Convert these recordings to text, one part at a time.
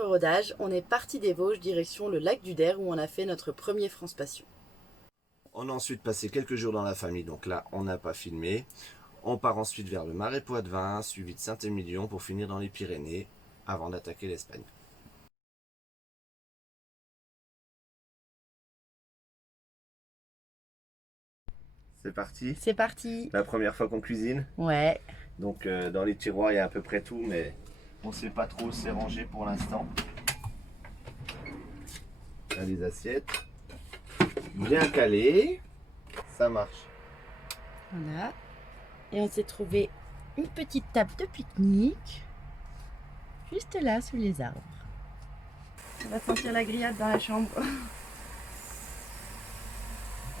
notre rodage, on est parti des Vosges direction le lac du Der où on a fait notre premier France Passion. On a ensuite passé quelques jours dans la famille, donc là on n'a pas filmé. On part ensuite vers le Marais Poitevin, suivi de Saint-Émilion pour finir dans les Pyrénées avant d'attaquer l'Espagne. C'est parti. C'est parti. La première fois qu'on cuisine. Ouais. Donc dans les tiroirs il y a à peu près tout, mais on ne sait pas trop où c'est rangé pour l'instant. Là les assiettes. Bien calées. Ça marche. Voilà. Et on s'est trouvé une petite table de pique-nique. Juste là, sous les arbres. On va sentir la grillade dans la chambre.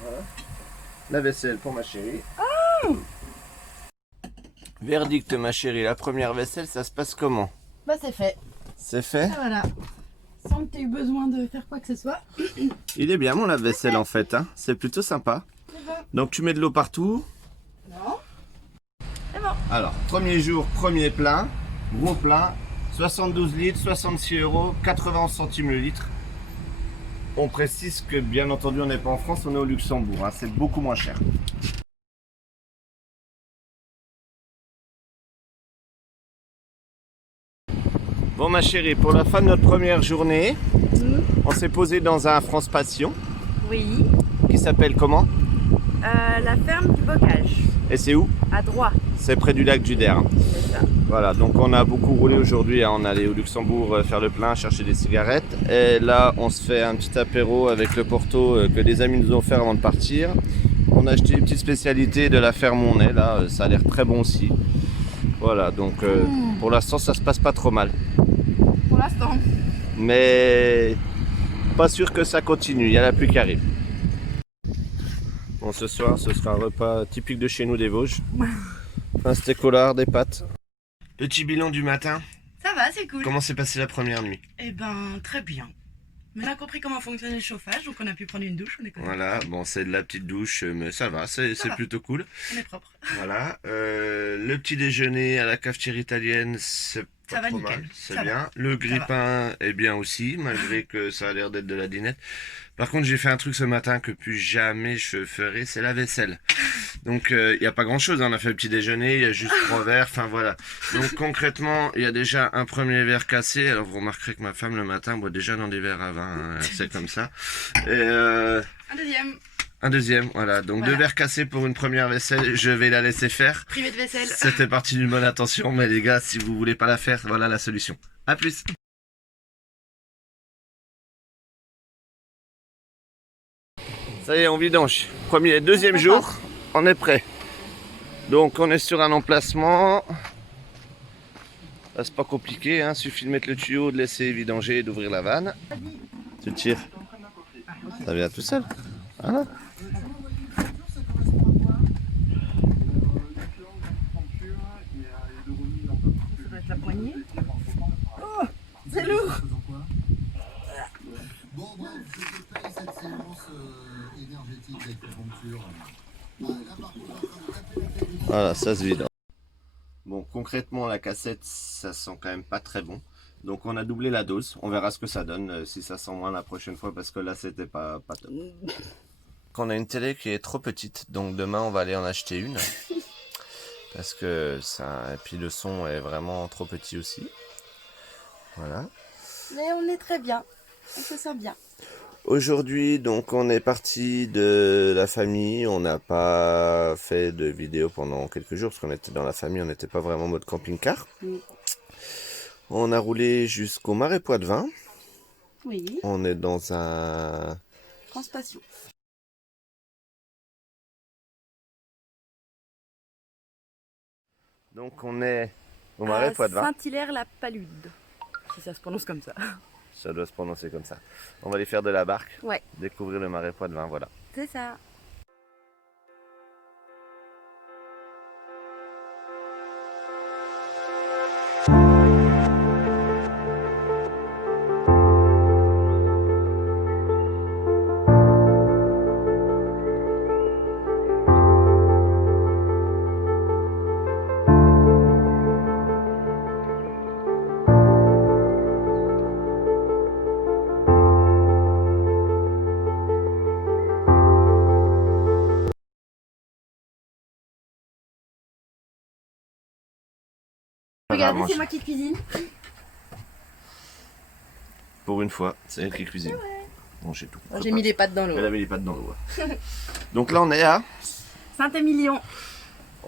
Voilà. La vaisselle pour ma chérie. Verdict ma chérie, la première vaisselle, ça se passe comment? Bah c'est fait. C'est fait? Et voilà. Sans que tu aies eu besoin de faire quoi que ce soit. Il est bien mon lave-vaisselle en fait, hein. C'est plutôt sympa. Donc tu mets de l'eau partout. Non. C'est bon. Alors, premier jour, premier plein, gros plein, 72 litres, 66 euros, 91 centimes le litre. On précise que bien entendu on n'est pas en France, on est au Luxembourg, hein. C'est beaucoup moins cher. Bon ma chérie, pour la fin de notre première journée, on s'est posé dans un France Passion Oui. qui s'appelle comment? La ferme du Bocage. Et c'est où? À droite. C'est près du lac du Der. C'est ça. Voilà, donc on a beaucoup roulé aujourd'hui, hein. On allait au Luxembourg faire le plein, chercher des cigarettes. Et là, on se fait un petit apéro avec le Porto que des amis nous ont offert avant de partir. On a acheté une petite spécialité de la ferme où on est, là, ça a l'air très bon aussi. Voilà, donc pour l'instant, ça se passe pas trop mal. Pour l'instant. Mais pas sûr que ça continue, il y a la pluie qui arrive. Bon, ce soir, ce sera un repas typique de chez nous des Vosges. Un steak au lard, des pâtes. Petit bilan du matin. Ça va, c'est cool. Comment s'est passée la première nuit? Eh ben, très bien. On a compris comment fonctionne le chauffage, donc on a pu prendre une douche, on est content. Voilà, bon c'est de la petite douche, mais ça va, c'est va. plutôt cool. On est propre. Voilà, le petit déjeuner à la cafetière italienne, c'est Ça pas va trop nickel, mal, c'est ça bien. va. Le grille-pain est bien aussi, malgré que ça a l'air d'être de la dinette. Par contre, j'ai fait un truc ce matin que plus jamais je ferai, c'est la vaisselle. Donc, il n'y a pas grand-chose, hein. On a fait le petit déjeuner, il y a juste 3 verres, enfin voilà. Donc concrètement, il y a déjà un premier verre cassé. Alors vous remarquerez que ma femme le matin boit déjà dans des verres à vin, hein. C'est comme ça. Et Un deuxième. un deuxième, voilà. Donc Voilà. 2 verres cassés pour une première vaisselle, je vais la laisser faire. Privé de vaisselle. C'était parti d'une bonne intention, mais les gars, si vous voulez pas la faire, voilà la solution. A plus. Ça y est, on vidange. Premier, deuxième jour, on est prêt. Donc on est sur un emplacement. Là, c'est pas compliqué, hein. Suffit de mettre le tuyau, de laisser vidanger et d'ouvrir la vanne. Tu tires. Ça vient tout seul. Voilà. Ça doit être la poignée. Oh, c'est lourd. Bon, bref, je te paye cette séance énergétique d'acupuncture. Voilà, ça se vide. Bon, concrètement, la cassette, ça sent quand même pas très bon. Donc on a doublé la dose. On verra ce que ça donne, si ça sent moins la prochaine fois, parce que là, c'était pas top. On a une télé qui est trop petite, donc demain, on va aller en acheter une. Parce que ça... Et puis le son est vraiment trop petit aussi. Voilà. Mais on est très bien. On se sent bien. Aujourd'hui, donc, on est parti de la famille. On n'a pas fait de vidéo pendant quelques jours parce qu'on était dans la famille, on n'était pas vraiment en mode camping-car. On a roulé jusqu'au Marais Poitevin. Oui. On est dans un... France Passion. Donc, on est au Marais Poitevin. Saint-Hilaire-la-Palude. Si ça se prononce comme ça. Ça doit se prononcer comme ça. On va aller faire de la barque. Ouais. Découvrir le Marais Poitevin, voilà. C'est ça. regardez, manger. c'est moi qui cuisine. Pour une fois, c'est elle qui cuisine. Bon, j'ai tout. J'ai mis les pattes dans l'eau. Elle a mis les pattes dans l'eau. Ouais. Donc là, on est à. Saint-Émilion.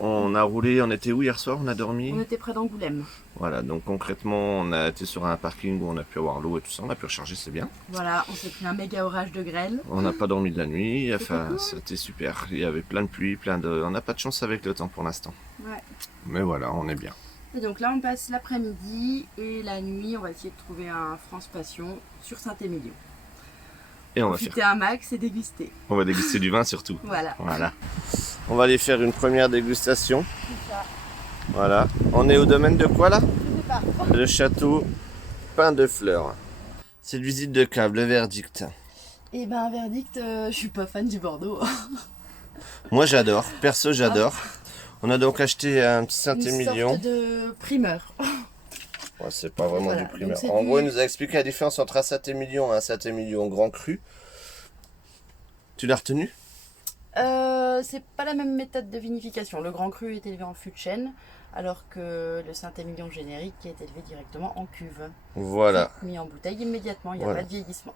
On a roulé, on était où hier soir? On a dormi. On était près d'Angoulême. Voilà, donc concrètement, on a été sur un parking où on a pu avoir l'eau et tout ça. On a pu recharger, c'est bien. Voilà, on s'est pris un méga orage de grêle. On n'a pas dormi de la nuit. Enfin, cool. c'était super. Il y avait plein de pluie, On n'a pas de chance avec le temps pour l'instant. Ouais. Mais voilà, on est bien. Et donc là, on passe l'après-midi et la nuit, on va essayer de trouver un France Passion sur Saint-Émilion. Et on va Profiter un max et déguster. On va déguster du vin surtout. Voilà. Voilà. On va aller faire une première dégustation. C'est ça. Voilà. On est au domaine de quoi là? Je sais pas. Le château Pain de Fleurs. C'est une visite de cave, le verdict. Et ben, verdict, je suis pas fan du Bordeaux. Moi j'adore, perso j'adore. On a donc acheté un petit Une Saint-Émilion. sorte de primeur. Ouais, c'est pas vraiment Voilà, du primeur. donc c'est En du- gros, il nous a expliqué la différence entre un Saint-Émilion et un Saint-Émilion grand cru. Tu l'as retenu? C'est pas la même méthode de vinification. Le grand cru est élevé en fût de chêne, alors que le Saint-Émilion générique est élevé directement en cuve. Voilà. Mis en bouteille immédiatement, il n'y a Voilà. pas de vieillissement.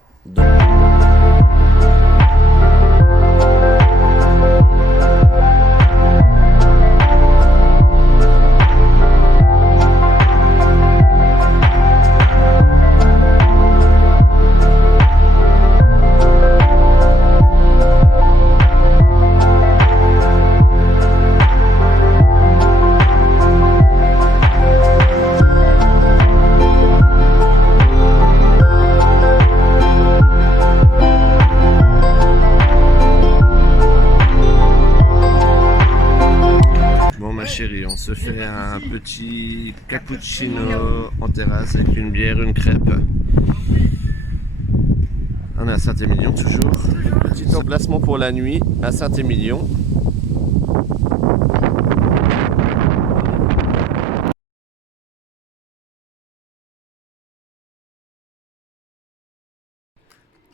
Bon ma chérie, on se fait un petit cappuccino en terrasse avec une bière, une crêpe. On est à Saint-Émilion toujours. Petit emplacement pour la nuit à Saint-Émilion.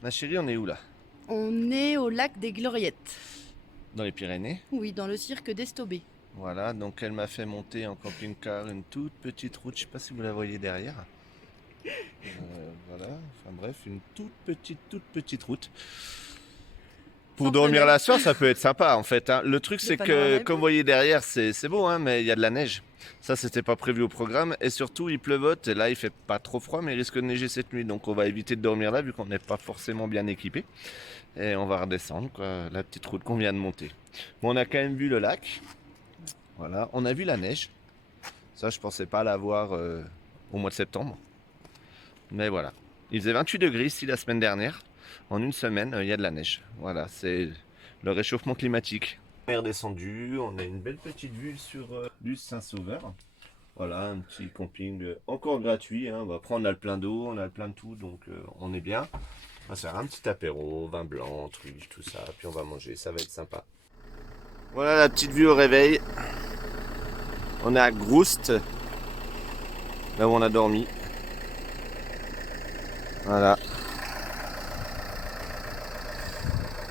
Ma chérie, on est où là? On est au lac des Gloriettes. Dans les Pyrénées. Oui, dans le cirque d'Estobé. Voilà, donc elle m'a fait monter en camping-car une toute petite route, je sais pas si vous la voyez derrière. Voilà, enfin bref, une toute petite route. Pour Sans dormir fenêtre. là soir, ça peut être sympa en fait. Hein. Le truc c'est que, panorama. comme vous voyez derrière, c'est beau, hein, mais il y a de la neige. Ça, c'était pas prévu au programme. Et surtout, il pleuvote. Et là, il fait pas trop froid, mais il risque de neiger cette nuit. Donc, on va éviter de dormir là, vu qu'on n'est pas forcément bien équipé. Et on va redescendre, quoi, la petite route qu'on vient de monter. Bon, on a quand même vu le lac. Voilà, on a vu la neige. Ça, je pensais pas l'avoir au mois de septembre. Mais voilà. Il faisait 28 degrés ici la semaine dernière. En une semaine, il y a de la neige. Voilà, c'est le réchauffement climatique. On est redescendu, on a une belle petite vue sur l'Us Saint-Sauveur. Voilà, un petit camping encore gratuit. Hein. Après, on a le plein d'eau, on a le plein de tout, donc on est bien. On va se faire un petit apéro, vin blanc, truc, tout ça. Puis on va manger, ça va être sympa. Voilà la petite vue au réveil. On est à Groust, là où on a dormi. Voilà.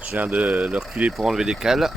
Je viens de le reculer pour enlever les cales.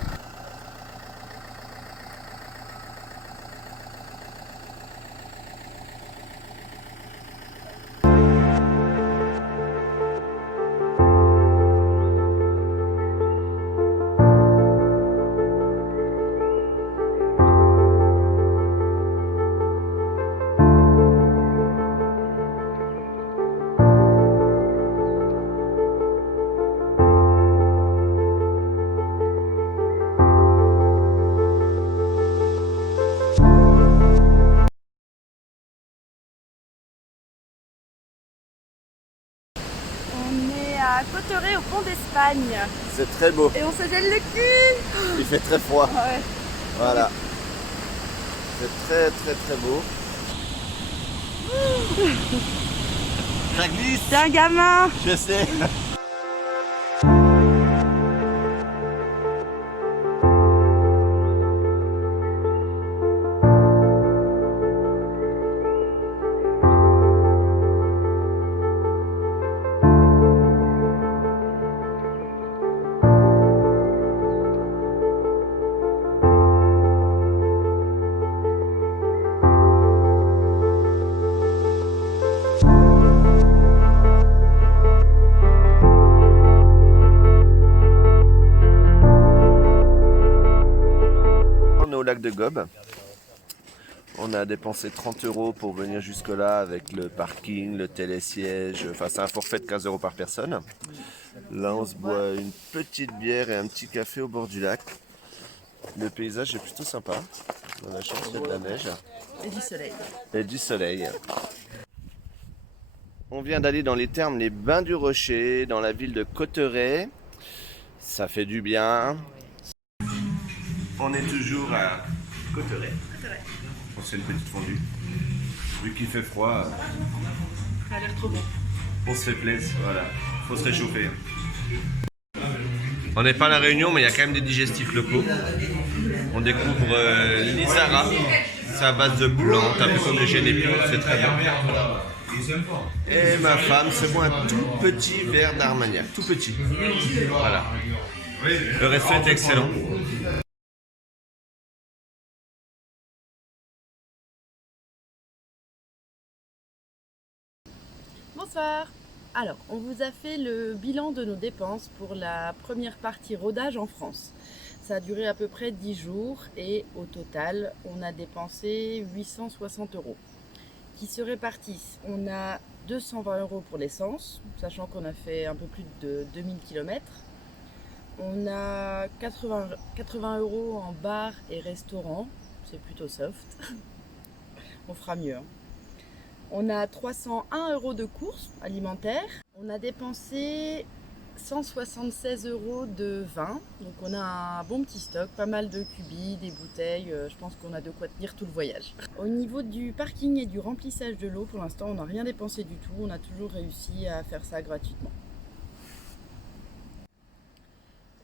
On est à Cauterets au pont d'Espagne. C'est très beau. Et on se gèle le cul. Il fait très froid. Ouais. Voilà. C'est très beau. Ça glisse, C'est un gamin. je sais. de gobe. On a dépensé 30 € pour venir jusque là avec le parking, le télésiège. Enfin, c'est un forfait de 15 € par personne. Là, on se boit une petite bière et un petit café au bord du lac. Le paysage est plutôt sympa. On a la chance, il y a de la neige. Et du soleil. Et du soleil. On vient d'aller dans les thermes Les Bains du Rocher, dans la ville de Cauterets. Ça fait du bien. On est toujours à Cauterets. On se fait une petite fondue. Vu qu'il fait froid, Ça a l'air trop bon. on se fait plaisir. Voilà, faut se réchauffer. On n'est pas à La Réunion, mais il y a quand même des digestifs locaux. On découvre l'Isara. C'est à base de plantes, un peu comme le génépi, c'est très bien. Et ma femme se boit un tout petit verre d'Armagnac, tout petit. Voilà. Le resto est excellent. Bonsoir. Alors, on vous a fait le bilan de nos dépenses pour la première partie rodage en France. Ça a duré à peu près 10 jours et au total, on a dépensé 860 €. Qui se répartissent. On a 220 € pour l'essence, sachant qu'on a fait un peu plus de 2000 km. On a 80 € en bar et restaurant, c'est plutôt soft. On fera mieux. On a 301 € de courses alimentaires. On a dépensé 176 € de vin. Donc on a un bon petit stock, pas mal de cubis, des bouteilles. Je pense qu'on a de quoi tenir tout le voyage. Au niveau du parking et du remplissage de l'eau, pour l'instant on n'a rien dépensé du tout. On a toujours réussi à faire ça gratuitement.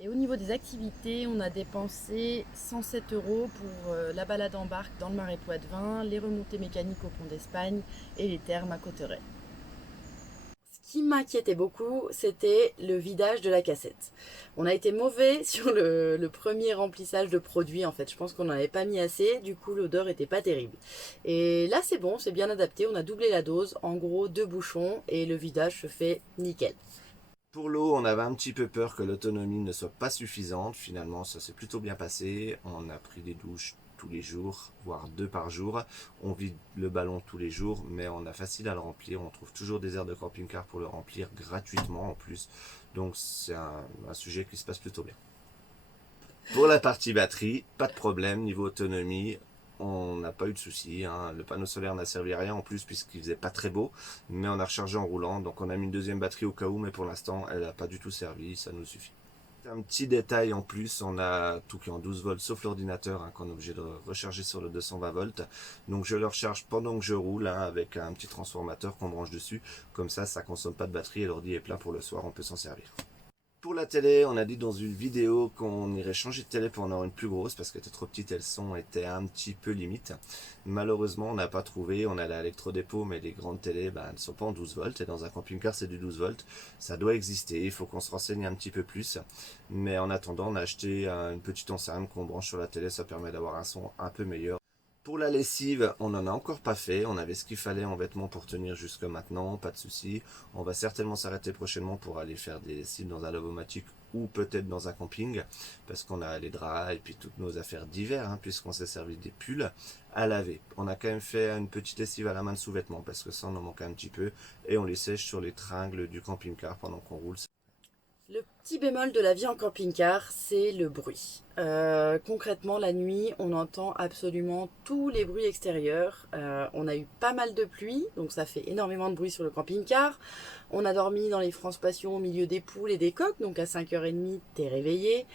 Et au niveau des activités, on a dépensé 107 € pour la balade en barque dans le Marais Poitevin, les remontées mécaniques au Pont d'Espagne et les thermes à Cauterets. Ce qui m'inquiétait beaucoup, c'était le vidage de la cassette. On a été mauvais sur le premier remplissage de produits en fait. Je pense qu'on n'en avait pas mis assez, du coup l'odeur était pas terrible. Et là c'est bon, c'est bien adapté, on a doublé la dose, en gros 2 bouchons et le vidage se fait nickel. Pour l'eau, on avait un petit peu peur que l'autonomie ne soit pas suffisante. Finalement, ça s'est plutôt bien passé. On a pris des douches tous les jours, voire 2 par jour. On vide le ballon tous les jours, mais on a facile à le remplir. On trouve toujours des aires de camping-car pour le remplir gratuitement en plus. Donc c'est un sujet qui se passe plutôt bien. Pour la partie batterie, pas de problème. Niveau autonomie, on n'a pas eu de soucis, hein. Le panneau solaire n'a servi à rien en plus puisqu'il faisait pas très beau, mais on a rechargé en roulant, donc on a mis une deuxième batterie au cas où, mais pour l'instant elle n'a pas du tout servi, ça nous suffit. Un petit détail en plus, on a tout qui est en 12 volts sauf l'ordinateur, hein, qu'on est obligé de recharger sur le 220 volts, donc je le recharge pendant que je roule, hein, avec un petit transformateur qu'on branche dessus, comme ça consomme pas de batterie et l'ordi est plein pour le soir, on peut s'en servir. Pour la télé, on a dit dans une vidéo qu'on irait changer de télé pour en avoir une plus grosse parce qu'elle était trop petite et le son était un petit peu limite. Malheureusement, on n'a pas trouvé, on allait à l'électrodépôt, mais les grandes télés, elles ne sont pas en 12 volts et dans un camping-car c'est du 12 volts. Ça doit exister, il faut qu'on se renseigne un petit peu plus. Mais en attendant, on a acheté une petite enceinte qu'on branche sur la télé, ça permet d'avoir un son un peu meilleur. Pour la lessive, on n'en a encore pas fait, on avait ce qu'il fallait en vêtements pour tenir jusque maintenant, pas de souci. On va certainement s'arrêter prochainement pour aller faire des lessives dans un lavomatique ou peut-être dans un camping, parce qu'on a les draps et puis toutes nos affaires d'hiver, hein, puisqu'on s'est servi des pulls à laver. On a quand même fait une petite lessive à la main de sous-vêtements, parce que ça on en manque un petit peu, et on les sèche sur les tringles du camping-car pendant qu'on roule. Le petit bémol de la vie en camping-car, c'est le bruit. Concrètement, la nuit, on entend absolument tous les bruits extérieurs. On a eu pas mal de pluie, donc ça fait énormément de bruit sur le camping-car. On a dormi dans les France Passion au milieu des poules et des coqs, donc à 5h30, t'es réveillé.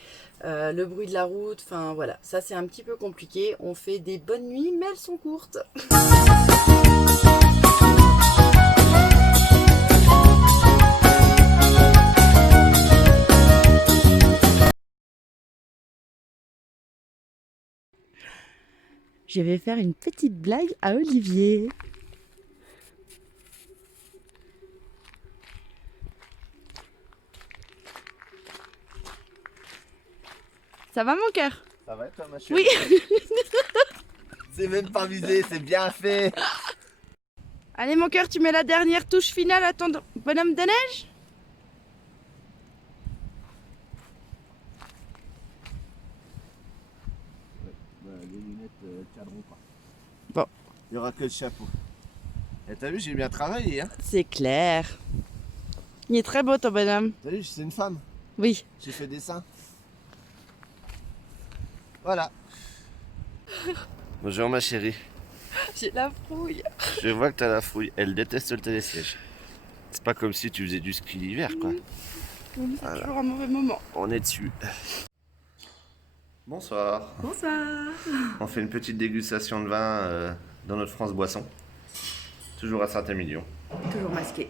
Le bruit de la route, enfin voilà, ça c'est un petit peu compliqué. On fait des bonnes nuits, mais elles sont courtes. Je vais faire une petite blague à Olivier. Ça va mon cœur? Ça va toi ma chérie? Oui. C'est même pas visé, c'est bien fait. Allez mon cœur, tu mets la dernière touche finale à ton bonhomme de neige? Les lunettes Il n'y aura que le chapeau. Et t'as vu, j'ai bien travaillé, hein? C'est clair. Il est très beau ton bonhomme. T'as vu, c'est une femme. Oui. J'ai fait des seins. Voilà. Bonjour ma chérie. J'ai la frouille. Je vois que t'as la fouille. Elle déteste le télésiège. C'est pas comme si tu faisais du ski l'hiver, quoi. C'est toujours un mauvais moment. On est dessus. Bonsoir. Bonsoir. On fait une petite dégustation de vin dans notre France Boisson. Toujours à Saint-Émilion. Toujours masqué.